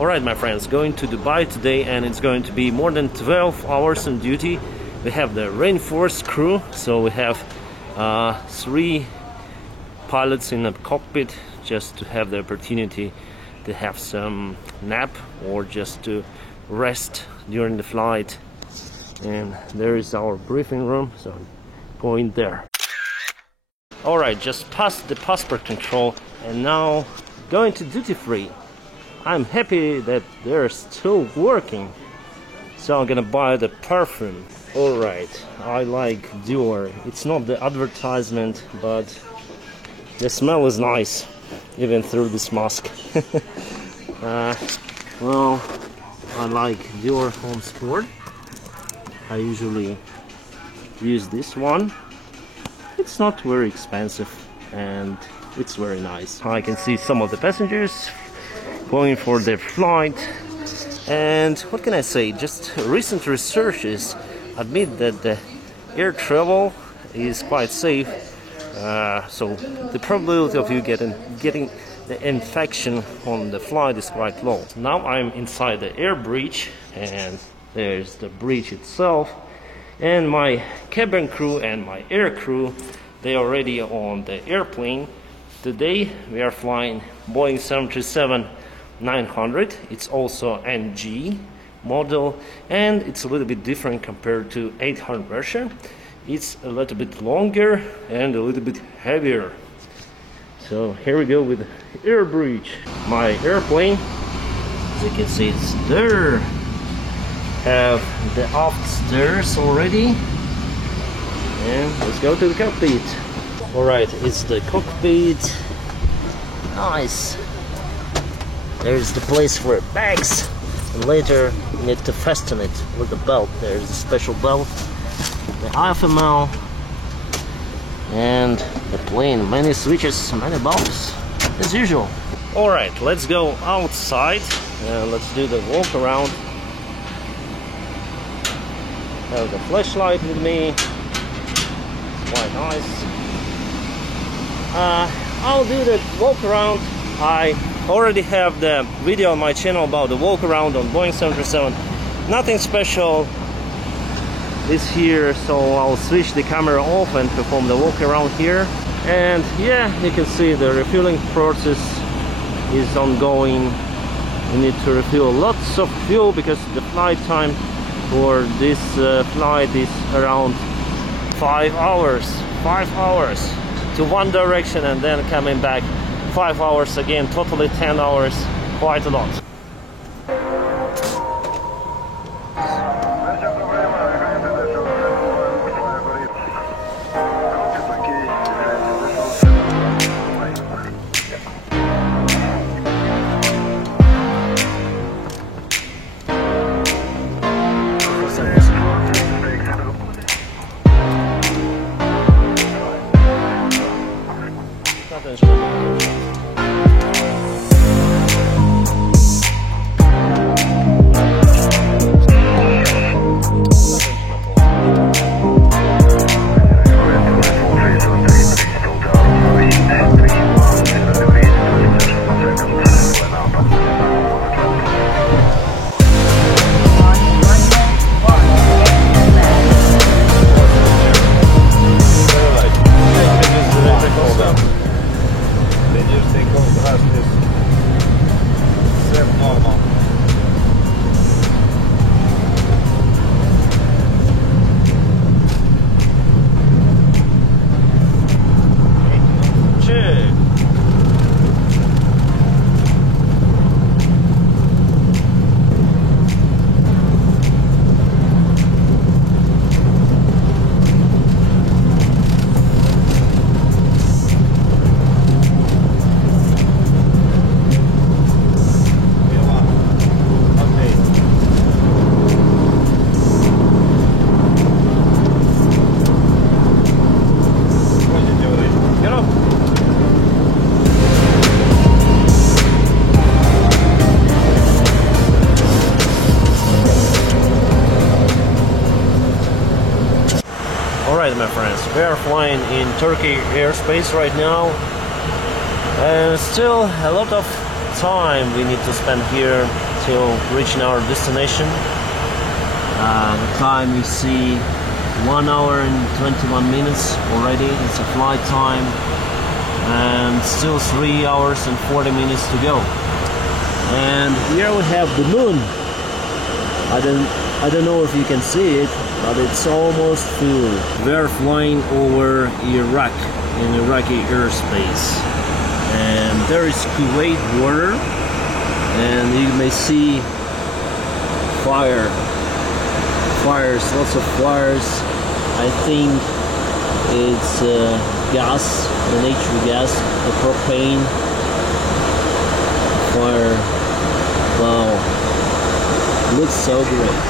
Alright my friends, going to Dubai today, and it's going to be more than 12 hours on duty. We have the reinforced crew, so we have 3 pilots in the cockpit, just to have the opportunity to have some nap or just to rest during the flight. And there is our briefing room, so going there. Alright, just passed the passport control and now going to duty free. I'm happy that they're still working, so I'm gonna buy the perfume. Alright, I like Dior. It's not the advertisement, but the smell is nice even through this mask. Well, I like Dior Home Sport. I usually use this one. It's not very expensive and it's very nice. I can see some of the passengers going for their flight, and what can I say, just recent researchers admit that the air travel is quite safe, so the probability of you getting the infection on the flight is quite low. Now I'm inside the air bridge, and there's the bridge itself, and my cabin crew and my air crew, they are already on the airplane. Today we are flying Boeing 737-900. It's also NG model, and it's a little bit different compared to 800 version. It's a little bit longer and a little bit heavier. So here we go with the air bridge. My airplane, as you can see, it's there. Have the aft stairs already, and let's go to the cockpit. Alright, it's the cockpit. Nice. There's the place for bags, and later you need to fasten it with the belt. There's a special belt, the IFML, and the plane. Many switches, many bulbs, as usual. Alright, let's go outside and let's do the walk around. Have the flashlight with me, quite nice. I'll do the walk around. I already have the video on my channel about the walk around on Boeing 737. Nothing special is here, so I'll switch the camera off and perform the walk around here. And yeah, you can see the refueling process is ongoing. You need to refuel lots of fuel because the flight time for this flight is around 5 hours. 5 hours to one direction and then coming back 5 hours again, totally 10 hours, quite a lot. Alright my friends, we are flying in Turkey airspace right now, and still a lot of time we need to spend here till reaching our destination. The time we see 1 hour and 21 minutes already. It's a flight time, and still 3 hours and 40 minutes to go. And here we have the moon. I don't know if you can see it, but it's almost full. We're flying over Iraq in Iraqi airspace, and there is Kuwait border, and you may see fires, lots of fires. I think it's gas, the natural gas, the propane fire. Wow, looks so great.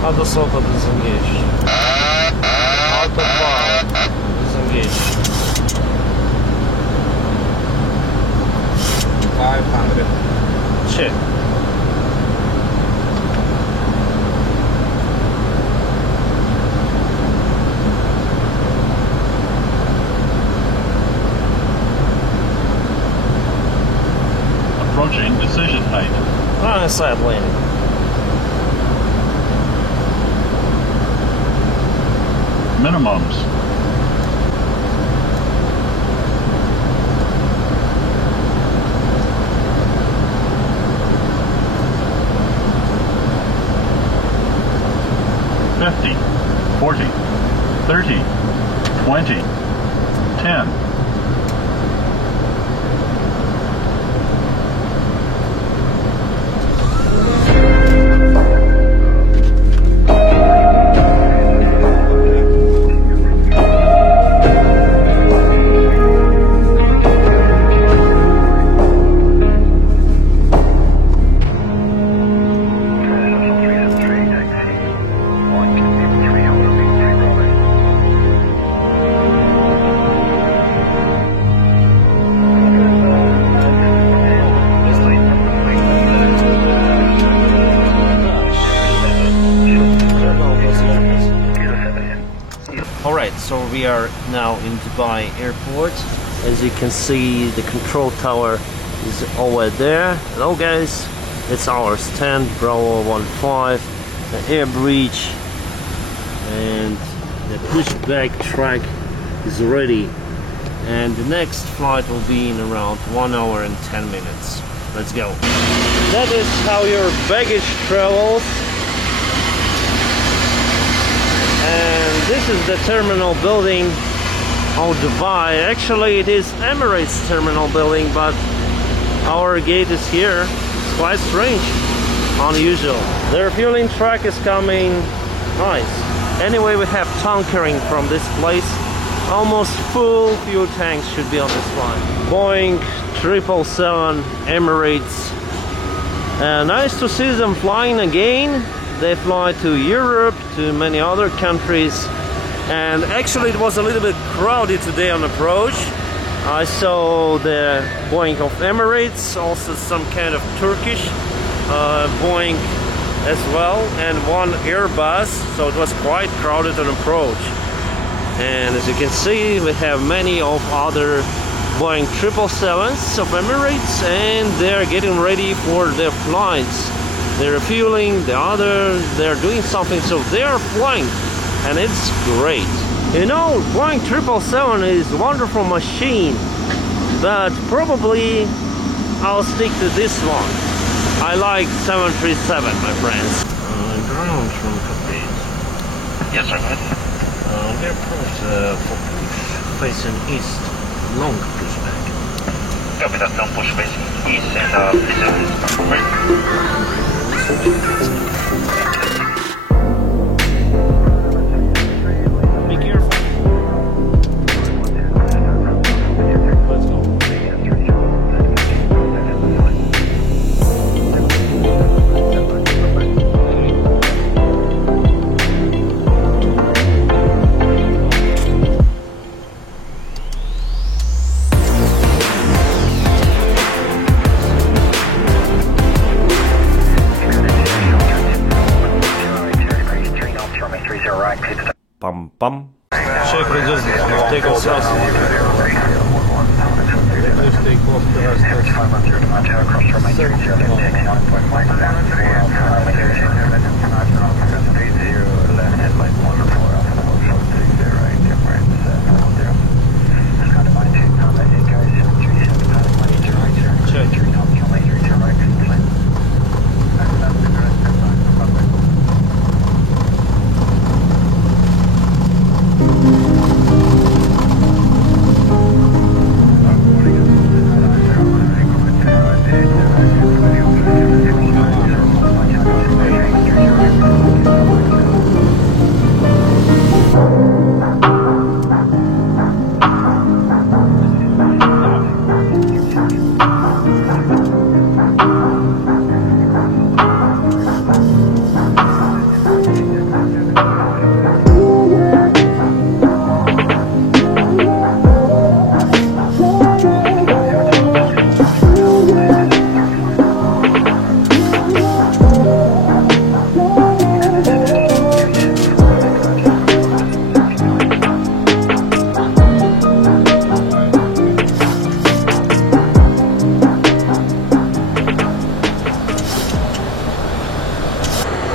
Autosota disengaged. Autopilot disengaged. 500. Check. Approaching decision height. Side landing. Minimums. $50, $40, $30, $20, $10. Alright, so we are now in Dubai airport. As you can see, the control tower is over there. Hello guys, it's our stand, Bravo 15, the air bridge, and the pushback track is ready. And the next flight will be in around 1 hour and 10 minutes. Let's go. That is how your baggage travels. And this is the terminal building of Dubai. Actually, it is Emirates terminal building, but our gate is here. It's quite strange, unusual. The refueling truck is coming. Nice. Anyway, we have tankering from this place. Almost full fuel tanks should be on this flight. Boeing 777 Emirates. Nice to see them flying again. They fly to Europe, to many other countries, and actually it was a little bit crowded today on approach. I saw the Boeing of Emirates, also some kind of Turkish Boeing as well, and one Airbus, so it was quite crowded on approach. And as you can see, we have many of other Boeing 777s of Emirates, and they're getting ready for their flights. They're refueling, they're doing something, so they're flying, and it's great. You know, Boeing 777 is a wonderful machine, but probably I'll stick to this one. I like 737, my friends. Ground from Cockpit. Yes, sir. Airport for push facing east, long pushback. Copy that, long push facing east and be careful. Let's go. Bum bum. Check reduce takeoff south. Reduce takeoff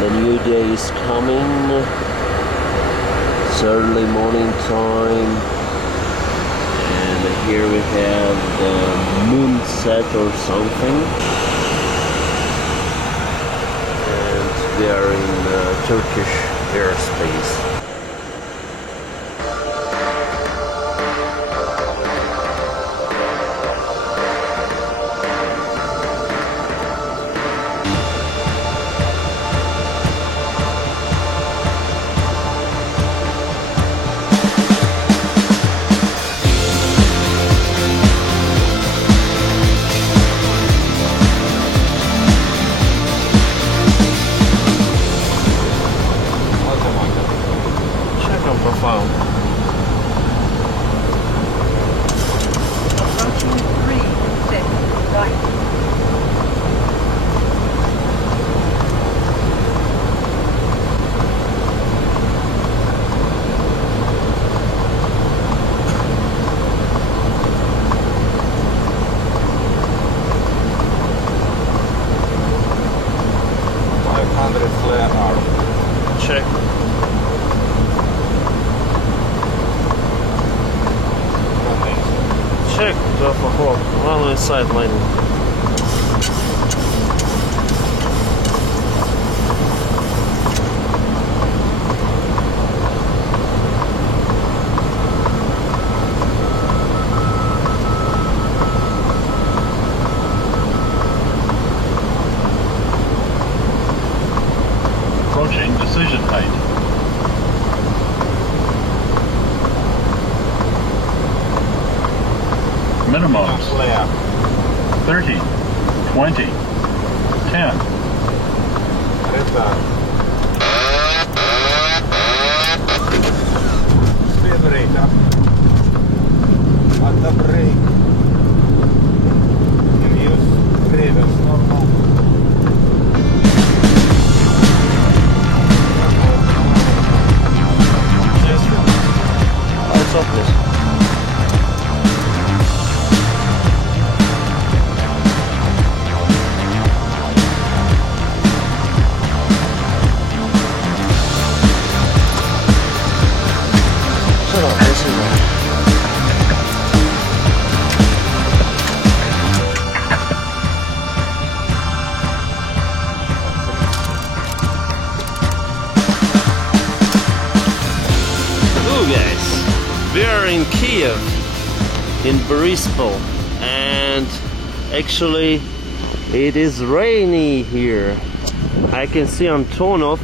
The new day is coming. It's early morning time, and here we have the moon set or something, and we are in Turkish airspace. Profile. Approaching 36, right. flare arm. Check. Check, 12 o'clock, runway side landing. Approaching decision height. Minimums 30, 20, 10. Speed rate up. At the brake. Use reverse normal. Lights off, please. We are in Kyiv, in Boryspil, and actually it is rainy here. I can see Antonov,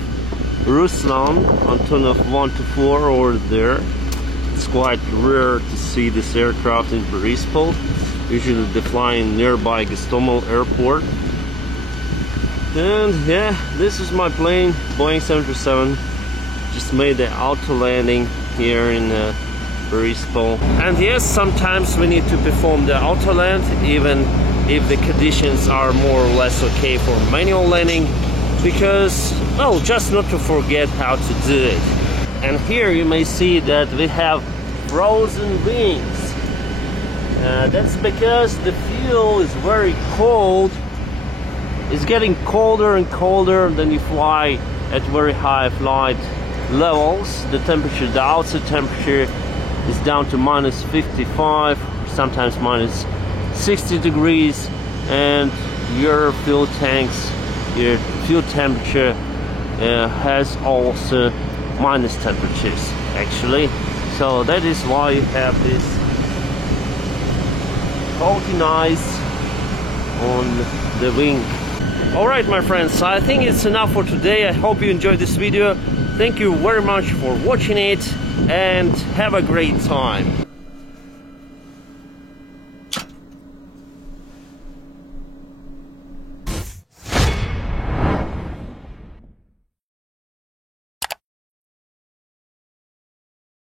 Ruslan, Antonov 124 over there. It's quite rare to see this aircraft in Boryspil. Usually they fly in nearby Gostomel airport. And yeah, this is my plane, Boeing 737. Just made the auto landing here in Boryspil. And yes, sometimes we need to perform the auto land, even if the conditions are more or less okay for manual landing, because, well, just not to forget how to do it. And here you may see that we have frozen wings. That's because the fuel is very cold. It's getting colder and colder. Then you fly at very high flight levels. The temperature, the outside temperature, is down to minus 55, sometimes minus 60 degrees, and your fuel tanks, your fuel temperature has also minus temperatures actually. So that is why you have this coating ice on the wing. Alright my friends, I think it's enough for today. I hope you enjoyed this video. Thank you very much for watching it and have a great time.